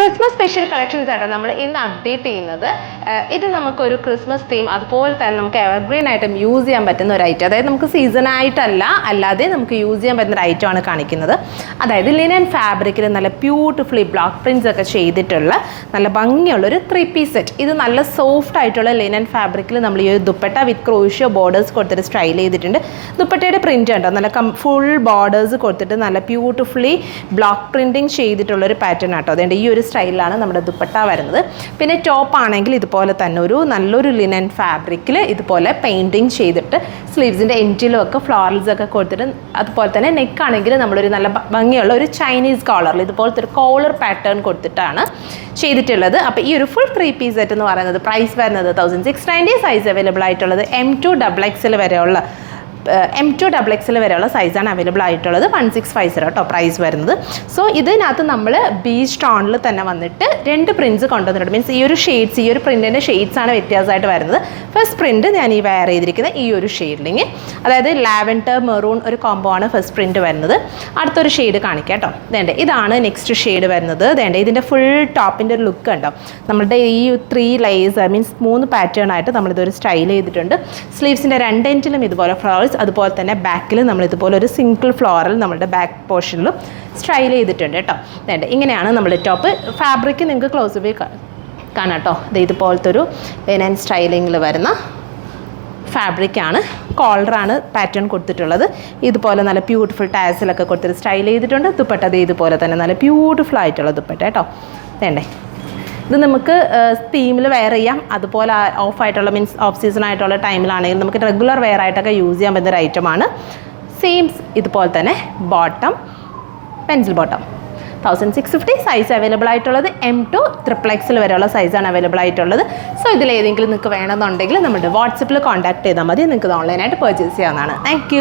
Christmas special collections ആണ് നമ്മൾ ഇന്ന് അപ്ഡേറ്റ് ചെയ്യുന്നത്. ഇത് നമുക്കൊരു ക്രിസ്മസ് തീം അതുപോലെ തന്നെ നമുക്ക് എവർഗ്രീൻ ആയിട്ടും യൂസ് ചെയ്യാൻ പറ്റുന്ന ഒരു ഐറ്റം, അതായത് നമുക്ക് സീസണായിട്ടല്ല അല്ലാതെ നമുക്ക് യൂസ് ചെയ്യാൻ പറ്റുന്ന ഒരു ഐറ്റമാണ് കാണിക്കുന്നത്. അതായത് ലിനൻ ഫാബ്രിക്കിൽ നല്ല ബ്യൂട്ടിഫുള്ളി ബ്ലോക്ക് പ്രിൻറ്റ്സ് ഒക്കെ ചെയ്തിട്ടുള്ള നല്ല ഭംഗിയുള്ളൊരു 3-piece സെറ്റ്. ഇത് നല്ല സോഫ്റ്റ് ആയിട്ടുള്ള ലിനൻ ഫാബ്രിക്കിൽ നമ്മൾ ഈ ഒരു ദുപ്പട്ട വിത്ത് ക്രോഷ്യോ ബോർഡേഴ്സ് കൊടുത്തിട്ട് സ്റ്റൈൽ ചെയ്തിട്ടുണ്ട്. ദുപ്പട്ടയുടെ പ്രിൻറ്റ് ഉണ്ടോ, നല്ല ഫുൾ ബോർഡേഴ്സ് കൊടുത്തിട്ട് നല്ല ബ്യൂട്ടിഫുള്ളി ബ്ലോക്ക് പ്രിൻറ്റിങ് ചെയ്തിട്ടുള്ളൊരു പാറ്റേൺ ആട്ടോ. അതുകൊണ്ട് ഈ ഒരു സ്റ്റൈലാണ് നമ്മുടെ ദുപ്പട്ട വരുന്നത്. പിന്നെ ടോപ്പ് ആണെങ്കിൽ ഇതുപോലെ തന്നെ ഒരു നല്ലൊരു ലിനൻ ഫാബ്രിക്കിൽ ഇതുപോലെ പെയിൻറ്റിങ് ചെയ്തിട്ട് സ്ലീവ്സിൻ്റെ എൻഡിലും ഒക്കെ ഫ്ലോറൽസ് ഒക്കെ കൊടുത്തിട്ട്, അതുപോലെ തന്നെ നെക്ക് ആണെങ്കിൽ നമ്മളൊരു നല്ല ഭംഗിയുള്ള ഒരു ചൈനീസ് കോളറിൽ ഇതുപോലത്തെ ഒരു കോളർ പാറ്റേൺ കൊടുത്തിട്ടാണ് ചെയ്തിട്ടുള്ളത്. അപ്പോൾ ഈ ഒരു ഫുൾ 3-piece സെറ്റ് എന്ന് പറയുന്നത് പ്രൈസ് വരുന്നത് 1690. സൈസ് അവൈലബിൾ ആയിട്ടുള്ളത് M2 XXL വരെയുള്ള M2 XXL വരെയുള്ള സൈസാണ് അവൈലബിൾ ആയിട്ടുള്ളത്. 1650 കേട്ടോ പ്രൈസ് വരുന്നത്. സോ ഇതിനകത്ത് നമ്മൾ ബീച്ച് ടോണിൽ തന്നെ വന്നിട്ട് 2 പ്രിൻറ്റ്സ് കൊണ്ടുവന്നിട്ടുണ്ട്. മീൻസ് ഈ ഒരു ഷെയ്ഡ്സ്, ഈ ഒരു പ്രിൻറ്റിൻ്റെ ഷെയ്ഡ്സാണ് വ്യത്യാസമായിട്ട് വരുന്നത്. ഫസ്റ്റ് പ്രിൻറ്റ് ഞാൻ ഈ വെയർ ചെയ്തിരിക്കുന്നത് ഈ ഒരു ഷെയ്ഡിങ്, അതായത് ലാവൻഡർ മെറൂൺ ഒരു കോംബോ ആണ് ഫസ്റ്റ് പ്രിൻറ്റ് വരുന്നത്. അടുത്തൊരു ഷെയ്ഡ് കാണിക്കാം കേട്ടോ. വേണ്ട ഇതാണ് നെക്സ്റ്റ് ഷെയ്ഡ് വരുന്നത്. വേണ്ട ഇതിൻ്റെ ഫുൾ ടോപ്പിൻ്റെ ഒരു ലുക്ക് ഉണ്ടോ, നമ്മുടെ ഈ 3 ലേയേഴ്സ് മീൻസ് 3 പാറ്റേൺ ആയിട്ട് നമ്മളിതൊരു സ്റ്റൈൽ ചെയ്തിട്ടുണ്ട്. സ്ലീവ്സിൻ്റെ 2 എൻഡിലും ഇതുപോലെ ഫ്ലവേഴ്സ്, അതുപോലെ തന്നെ ബാക്കിൽ നമ്മൾ ഇതുപോലെ ഒരു സിംഗിൾ ഫ്ലോറൽ നമ്മുടെ ബാക്ക് പോർഷനിലും സ്റ്റൈൽ ചെയ്തിട്ടുണ്ട് കേട്ടോ. വേണ്ട ഇങ്ങനെയാണ് നമ്മുടെ ടോപ്പ്. ഫാബ്രിക് നിങ്ങൾക്ക് ക്ലോസ് പോയി കാണാം കേട്ടോ. ഇതുപോലത്തെ ഒരു ലിനൻ സ്റ്റൈലിങ്ങിൽ വരുന്ന ഫാബ്രിക്കാണ്. കോളറാണ് പാറ്റേൺ കൊടുത്തിട്ടുള്ളത്. ഇതുപോലെ നല്ല ബ്യൂട്ടിഫുൾ ടാസിലൊക്കെ കൊടുത്തിട്ട് സ്റ്റൈൽ ചെയ്തിട്ടുണ്ട്. ദുപ്പട്ട ഇതുപോലെ തന്നെ നല്ല ബ്യൂട്ടിഫുൾ ആയിട്ടുള്ള ദുപ്പട്ട കേട്ടോ. വേണ്ടേ ഇത് നമുക്ക് തീമിൽ വെയർ ചെയ്യാം, അതുപോലെ ഓഫായിട്ടുള്ള മീൻസ് ഓഫ് സീസൺ ആയിട്ടുള്ള ടൈമിലാണെങ്കിൽ നമുക്ക് റെഗുലർ വെയർ ആയിട്ടൊക്കെ യൂസ് ചെയ്യാൻ പറ്റുന്ന ഒരു ഐറ്റമാണ്. സെയിംസ് ഇതുപോലെ തന്നെ bottom, pencil bottom 1650. Size available ആയിട്ടുള്ളത് M2 XXL വരെയുള്ള സൈസാണ് അവൈലബിൾ ആയിട്ടുള്ളത്. സോ ഇതിലേതെങ്കിലും നിങ്ങൾക്ക് വേണമെന്നുണ്ടെങ്കിൽ നമ്മുടെ വാട്സപ്പിൽ കോൺടാക്ട് ചെയ്താൽ മതി. നിങ്ങൾക്ക് ഓൺലൈനായിട്ട് പർച്ചേസ് ചെയ്യാവുന്നതാണ്. താങ്ക്